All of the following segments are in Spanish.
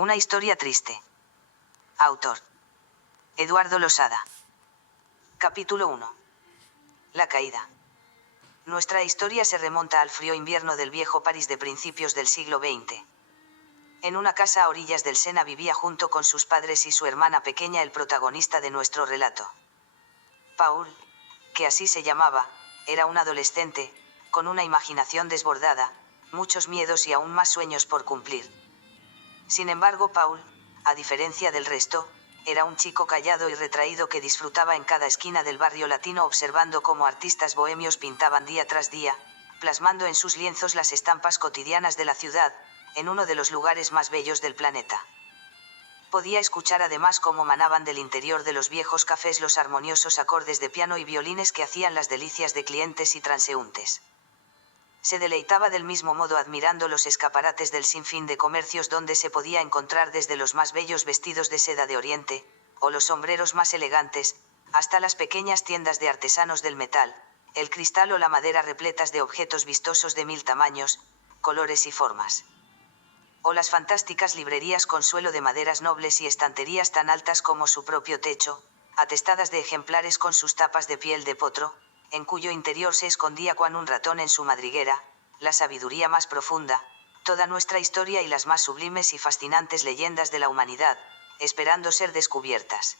Una historia triste. Autor: Eduardo Losada. Capítulo 1. La caída. Nuestra historia se remonta al frío invierno del viejo París de principios del siglo XX. En una casa a orillas del Sena vivía junto con sus padres y su hermana pequeña el protagonista de nuestro relato. Paul, que así se llamaba, era un adolescente, con una imaginación desbordada, muchos miedos y aún más sueños por cumplir. Sin embargo, Paul, a diferencia del resto, era un chico callado y retraído que disfrutaba en cada esquina del barrio latino observando cómo artistas bohemios pintaban día tras día, plasmando en sus lienzos las estampas cotidianas de la ciudad, en uno de los lugares más bellos del planeta. Podía escuchar además cómo manaban del interior de los viejos cafés los armoniosos acordes de piano y violines que hacían las delicias de clientes y transeúntes. Se deleitaba del mismo modo admirando los escaparates del sinfín de comercios donde se podía encontrar desde los más bellos vestidos de seda de Oriente, o los sombreros más elegantes, hasta las pequeñas tiendas de artesanos del metal, el cristal o la madera repletas de objetos vistosos de 1000 tamaños, colores y formas. O las fantásticas librerías con suelo de maderas nobles y estanterías tan altas como su propio techo, atestadas de ejemplares con sus tapas de piel de potro, en cuyo interior se escondía cuan un ratón en su madriguera, la sabiduría más profunda, toda nuestra historia y las más sublimes y fascinantes leyendas de la humanidad, esperando ser descubiertas.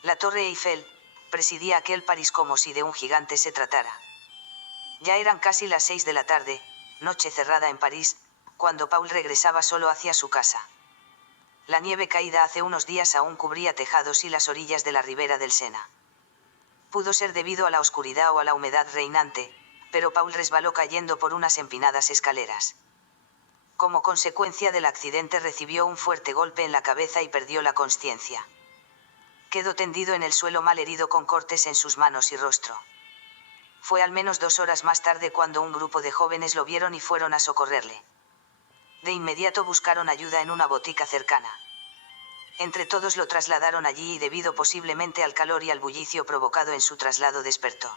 La Torre Eiffel presidía aquel París como si de un gigante se tratara. Ya eran casi las 6 de la tarde, noche cerrada en París, cuando Paul regresaba solo hacia su casa. La nieve caída hace unos días aún cubría tejados y las orillas de la ribera del Sena. Pudo ser debido a la oscuridad o a la humedad reinante, pero Paul resbaló cayendo por unas empinadas escaleras. Como consecuencia del accidente recibió un fuerte golpe en la cabeza y perdió la consciencia. Quedó tendido en el suelo mal herido con cortes en sus manos y rostro. Fue al menos 2 horas más tarde cuando un grupo de jóvenes lo vieron y fueron a socorrerle. De inmediato buscaron ayuda en una botica cercana. Entre todos lo trasladaron allí y debido posiblemente al calor y al bullicio provocado en su traslado despertó.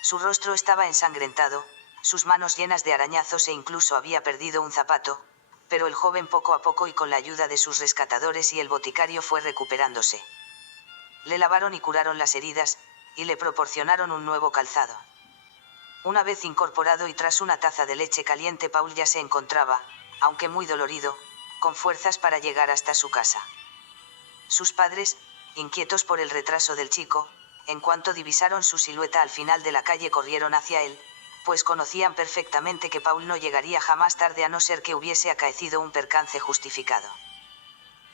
Su rostro estaba ensangrentado, sus manos llenas de arañazos e incluso había perdido un zapato, pero el joven poco a poco y con la ayuda de sus rescatadores y el boticario fue recuperándose. Le lavaron y curaron las heridas, y le proporcionaron un nuevo calzado. Una vez incorporado y tras una taza de leche caliente Paul ya se encontraba, aunque muy dolorido, con fuerzas para llegar hasta su casa. Sus padres, inquietos por el retraso del chico, en cuanto divisaron su silueta al final de la calle corrieron hacia él, pues conocían perfectamente que Paul no llegaría jamás tarde a no ser que hubiese acaecido un percance justificado.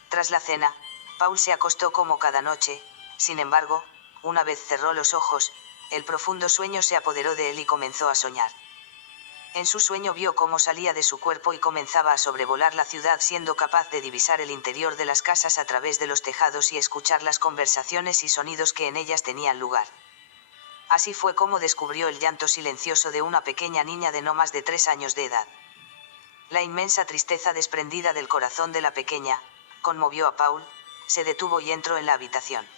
Tras la cena, Paul se acostó como cada noche, sin embargo, una vez cerró los ojos, el profundo sueño se apoderó de él y comenzó a soñar. En su sueño vio cómo salía de su cuerpo y comenzaba a sobrevolar la ciudad siendo capaz de divisar el interior de las casas a través de los tejados y escuchar las conversaciones y sonidos que en ellas tenían lugar. Así fue como descubrió el llanto silencioso de una pequeña niña de no más de 3 años de edad. La inmensa tristeza desprendida del corazón de la pequeña, conmovió a Paul, se detuvo y entró en la habitación.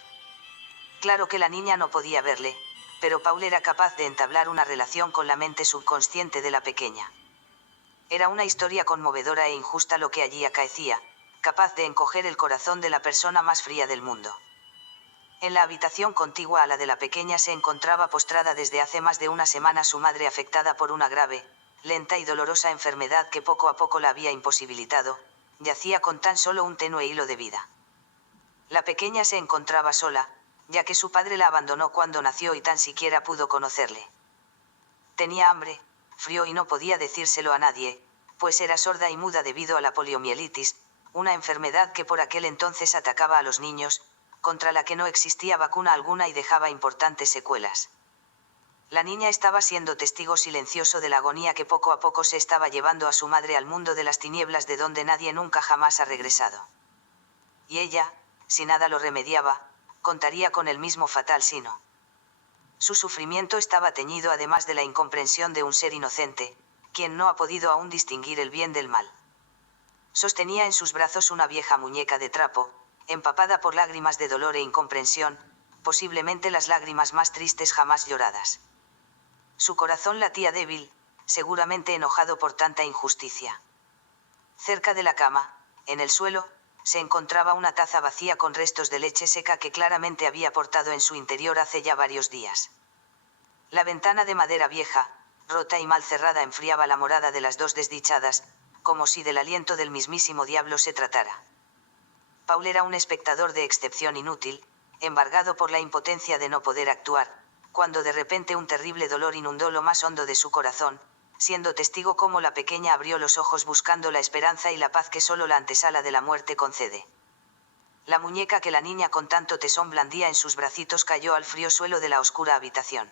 Claro que la niña no podía verle, pero Paul era capaz de entablar una relación con la mente subconsciente de la pequeña. Era una historia conmovedora e injusta lo que allí acaecía, capaz de encoger el corazón de la persona más fría del mundo. En la habitación contigua a la de la pequeña se encontraba postrada desde hace más de una semana su madre afectada por una grave, lenta y dolorosa enfermedad que poco a poco la había imposibilitado, yacía con tan solo un tenue hilo de vida. La pequeña se encontraba sola, ya que su padre la abandonó cuando nació y tan siquiera pudo conocerle. Tenía hambre, frío y no podía decírselo a nadie, pues era sorda y muda debido a la poliomielitis, una enfermedad que por aquel entonces atacaba a los niños, contra la que no existía vacuna alguna y dejaba importantes secuelas. La niña estaba siendo testigo silencioso de la agonía que poco a poco se estaba llevando a su madre al mundo de las tinieblas de donde nadie nunca jamás ha regresado. Y ella, si nada lo remediaba, contaría con el mismo fatal sino. Su sufrimiento estaba teñido además de la incomprensión de un ser inocente, quien no ha podido aún distinguir el bien del mal. Sostenía en sus brazos una vieja muñeca de trapo, empapada por lágrimas de dolor e incomprensión, posiblemente las lágrimas más tristes jamás lloradas. Su corazón latía débil, seguramente enojado por tanta injusticia. Cerca de la cama, en el suelo, se encontraba una taza vacía con restos de leche seca que claramente había portado en su interior hace ya varios días. La ventana de madera vieja, rota y mal cerrada, enfriaba la morada de las dos desdichadas, como si del aliento del mismísimo diablo se tratara. Paul era un espectador de excepción inútil, embargado por la impotencia de no poder actuar, cuando de repente un terrible dolor inundó lo más hondo de su corazón, siendo testigo cómo la pequeña abrió los ojos buscando la esperanza y la paz que solo la antesala de la muerte concede. La muñeca que la niña con tanto tesón blandía en sus bracitos cayó al frío suelo de la oscura habitación.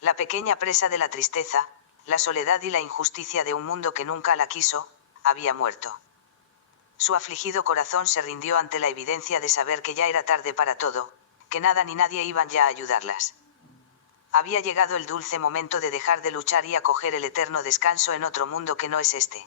La pequeña presa de la tristeza, la soledad y la injusticia de un mundo que nunca la quiso, había muerto. Su afligido corazón se rindió ante la evidencia de saber que ya era tarde para todo, que nada ni nadie iban ya a ayudarlas. Había llegado el dulce momento de dejar de luchar y acoger el eterno descanso en otro mundo que no es este.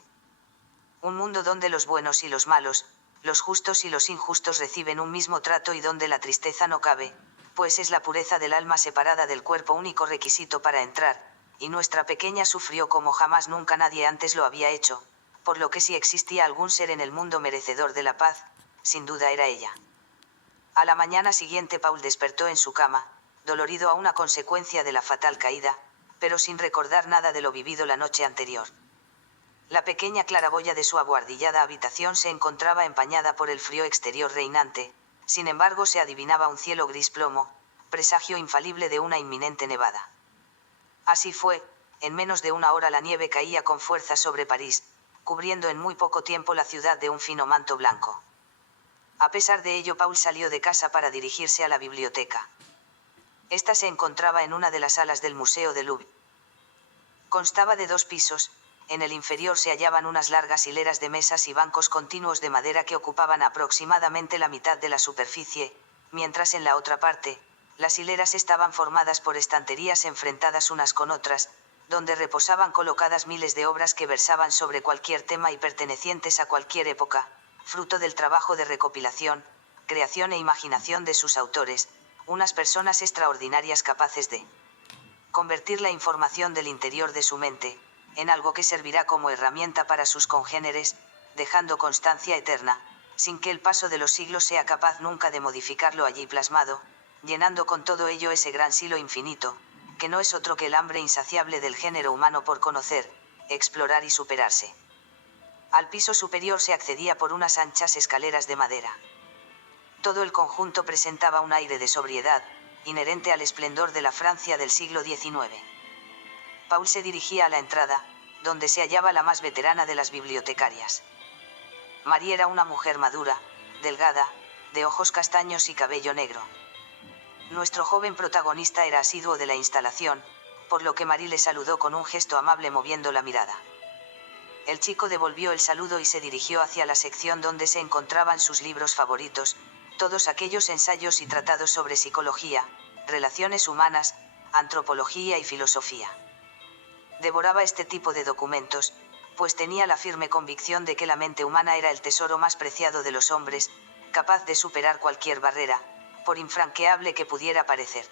Un mundo donde los buenos y los malos, los justos y los injustos reciben un mismo trato y donde la tristeza no cabe, pues es la pureza del alma separada del cuerpo único requisito para entrar, y nuestra pequeña sufrió como jamás nunca nadie antes lo había hecho, por lo que si existía algún ser en el mundo merecedor de la paz, sin duda era ella. A la mañana siguiente Paul despertó en su cama, dolorido a una consecuencia de la fatal caída, pero sin recordar nada de lo vivido la noche anterior. La pequeña claraboya de su abuhardillada habitación se encontraba empañada por el frío exterior reinante, sin embargo se adivinaba un cielo gris plomo, presagio infalible de una inminente nevada. Así fue, en menos de una hora la nieve caía con fuerza sobre París, cubriendo en muy poco tiempo la ciudad de un fino manto blanco. A pesar de ello, Paul salió de casa para dirigirse a la biblioteca. Esta se encontraba en una de las salas del Museo del Louvre. Constaba de 2 pisos, en el inferior se hallaban unas largas hileras de mesas y bancos continuos de madera que ocupaban aproximadamente la mitad de la superficie, mientras en la otra parte, las hileras estaban formadas por estanterías enfrentadas unas con otras, donde reposaban colocadas miles de obras que versaban sobre cualquier tema y pertenecientes a cualquier época, fruto del trabajo de recopilación, creación e imaginación de sus autores, unas personas extraordinarias capaces de convertir la información del interior de su mente, en algo que servirá como herramienta para sus congéneres, dejando constancia eterna, sin que el paso de los siglos sea capaz nunca de modificarlo allí plasmado, llenando con todo ello ese gran silo infinito, que no es otro que el hambre insaciable del género humano por conocer, explorar y superarse. Al piso superior se accedía por unas anchas escaleras de madera. Todo el conjunto presentaba un aire de sobriedad, inherente al esplendor de la Francia del siglo XIX. Paul se dirigía a la entrada, donde se hallaba la más veterana de las bibliotecarias. Marie era una mujer madura, delgada, de ojos castaños y cabello negro. Nuestro joven protagonista era asiduo de la instalación, por lo que Marie le saludó con un gesto amable moviendo la mirada. El chico devolvió el saludo y se dirigió hacia la sección donde se encontraban sus libros favoritos, todos aquellos ensayos y tratados sobre psicología, relaciones humanas, antropología y filosofía. Devoraba este tipo de documentos, pues tenía la firme convicción de que la mente humana era el tesoro más preciado de los hombres, capaz de superar cualquier barrera, por infranqueable que pudiera parecer.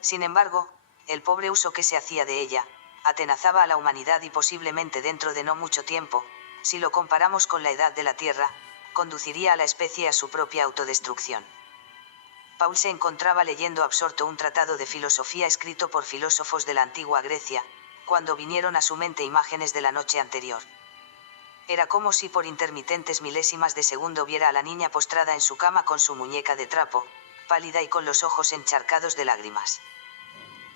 Sin embargo, el pobre uso que se hacía de ella, atenazaba a la humanidad y posiblemente dentro de no mucho tiempo, si lo comparamos con la edad de la Tierra, conduciría a la especie a su propia autodestrucción. Paul se encontraba leyendo absorto un tratado de filosofía escrito por filósofos de la antigua Grecia, cuando vinieron a su mente imágenes de la noche anterior. Era como si por intermitentes milésimas de segundo viera a la niña postrada en su cama con su muñeca de trapo, pálida y con los ojos encharcados de lágrimas.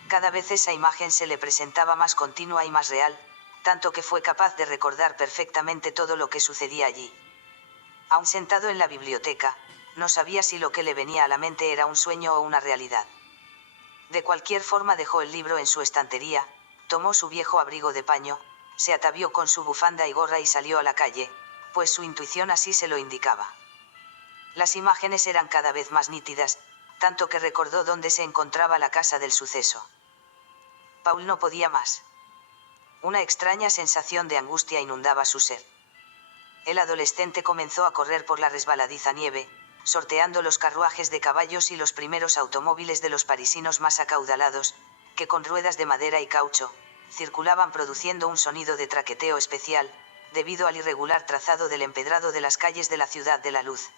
Cada vez esa imagen se le presentaba más continua y más real, tanto que fue capaz de recordar perfectamente todo lo que sucedía allí. Aún sentado en la biblioteca, no sabía si lo que le venía a la mente era un sueño o una realidad. De cualquier forma dejó el libro en su estantería, tomó su viejo abrigo de paño, se atavió con su bufanda y gorra y salió a la calle, pues su intuición así se lo indicaba. Las imágenes eran cada vez más nítidas, tanto que recordó dónde se encontraba la casa del suceso. Paul no podía más. Una extraña sensación de angustia inundaba su ser. El adolescente comenzó a correr por la resbaladiza nieve, sorteando los carruajes de caballos y los primeros automóviles de los parisinos más acaudalados, que con ruedas de madera y caucho, circulaban produciendo un sonido de traqueteo especial, debido al irregular trazado del empedrado de las calles de la Ciudad de la Luz.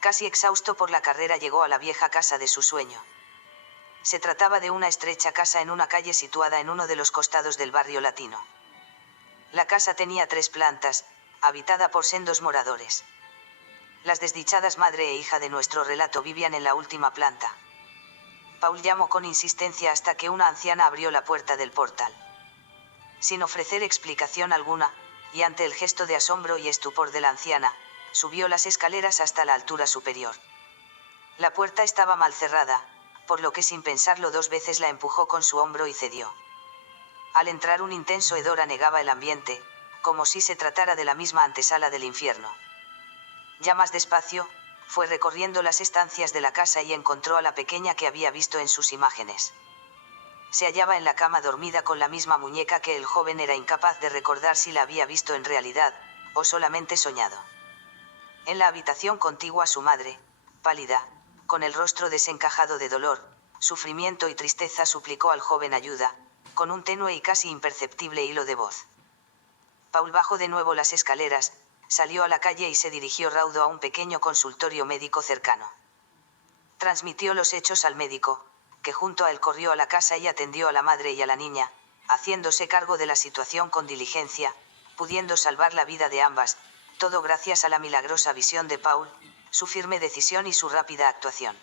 Casi exhausto por la carrera, llegó a la vieja casa de su sueño. Se trataba de una estrecha casa en una calle situada en uno de los costados del barrio latino. La casa tenía 3 plantas, habitada por sendos moradores. Las desdichadas madre e hija de nuestro relato vivían en la última planta. Paul llamó con insistencia hasta que una anciana abrió la puerta del portal. Sin ofrecer explicación alguna, y ante el gesto de asombro y estupor de la anciana, subió las escaleras hasta la altura superior. La puerta estaba mal cerrada, por lo que sin pensarlo 2 veces la empujó con su hombro y cedió. Al entrar, un intenso hedor anegaba el ambiente, como si se tratara de la misma antesala del infierno. Ya más despacio, fue recorriendo las estancias de la casa y encontró a la pequeña que había visto en sus imágenes. Se hallaba en la cama dormida con la misma muñeca que el joven era incapaz de recordar si la había visto en realidad, o solamente soñado. En la habitación contigua, su madre, pálida, con el rostro desencajado de dolor, sufrimiento y tristeza, suplicó al joven ayuda, con un tenue y casi imperceptible hilo de voz. Paul bajó de nuevo las escaleras, salió a la calle y se dirigió raudo a un pequeño consultorio médico cercano. Transmitió los hechos al médico, que junto a él corrió a la casa y atendió a la madre y a la niña, haciéndose cargo de la situación con diligencia, pudiendo salvar la vida de ambas, todo gracias a la milagrosa visión de Paul, su firme decisión y su rápida actuación.